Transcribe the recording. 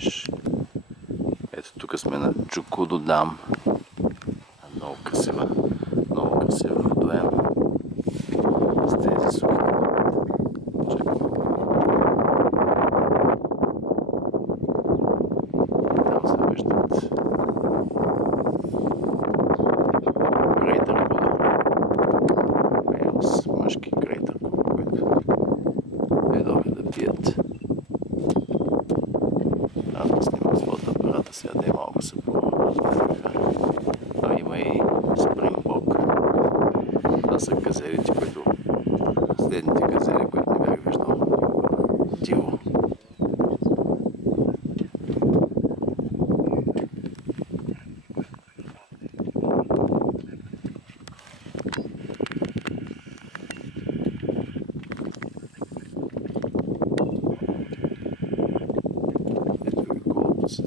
видиш. Ето тук сме на Джукудо дам. Много красива водоем. С тези сухи. Там се виждат Greater Kudu. Уелс, мъжки Greater Kudu, които видове да пият. Аз да снимам с фотоапарата, сега да е малко се а има и Спрингбок. Това са газелите, които следните газели, които не бях виждал диво. Ето ви колко се